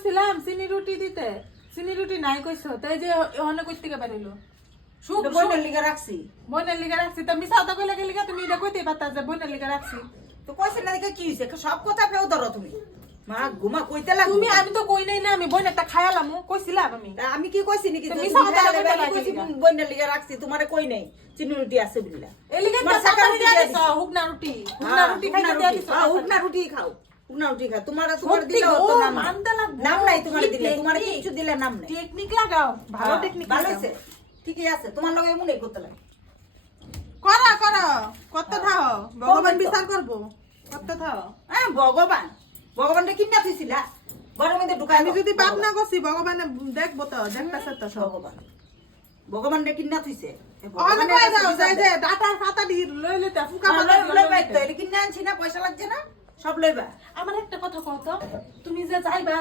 কইছিলাম চিনি রুটি দিতে চিনি রুটি নাই কইছো তাই যে অনেক কই থেকে বানাইলো সুপ বোনের লিগে রাখছি বোনের লিগা রাখছি তো মিছা কথা কইলে গেলি তুমি এটা কইতে পারতা যে বোনের লিগা রাখছি তো কইছে না দেখে কি হইছে সব কথা পেও ধরো তুমি মা ঘুমা কইতে লাগবে তুমি আমি তো কই নাই না আমি বোন একটা খায়ালাম কইছিলাম আমি আমি কি কইছি নাকি তুমি তুমি মিছা কথা খাইলে কইতে আমি লাগি কইছি না। বোনের লিগে রাখছি তোমারে কই নাই চিনি রুটি আছে বিল্লা এই লিগা তোমার তো সাকা সাকা রুটি দিয়া দিয়া দিছো দিছি। হুকনা রুটি হুকনা খাইতে দিয়া দিছো হুকনা রুটি খাও হুকনা রুটি খাও তোমার সত্যি দিলে গো, তো নাম নাই। মানতে লাগবো। নাম নাই তোমার কি দিলে তোমার technique? কিছু দিলে নাম নাই টেকনিক লাগাও ভালো টেকনিক ভালো লাগাও হইছে ঠিকই আছে তোমার লগে এমনই করতে লাগে করো করো কত থাও ভগবান তো। বিচার করব কত থাও হ্যাঁ ভগবানটা কিনা থইছিলা ঘরের মধ্যে ঢুকাই আমি দাও। যদি পাপ না করছি ভগবানে দেখবো তো দেখতেছে তো সব ভগবানটা কিনা থইছে অনেক কই যাও যাই যে ডাটার ফাতা দি লইলে তো ফুকা পাতা দি লইবা তো এটা কিনা আনছি না পয়সা লাগছে না সব লইবা আমার একটা কথা কও তো তুমি যে যাইবা